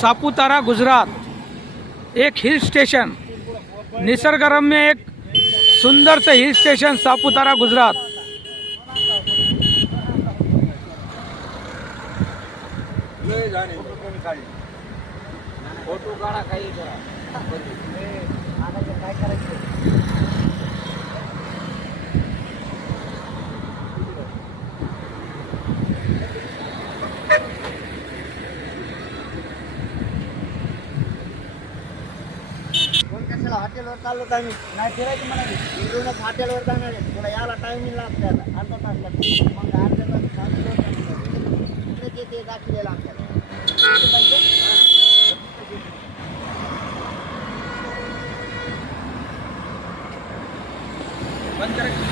सापुतारा गुजरात. एक hill station. निसर्गरम्य एक सुंदर hill station Saputara Gujarat. Photo काढा काही काय करायचं कोण हॉटेलवर चाललो होतो आम्ही. नाही फिरायचं म्हणाले. इकडूनच हॉटेलवर जाणार आहे. तुला यायला टायमिंग लागतो आता. अर्धा तास लागतो. मग अर्ध्या तास थांबलो. ते- ते आपल्याला. बंद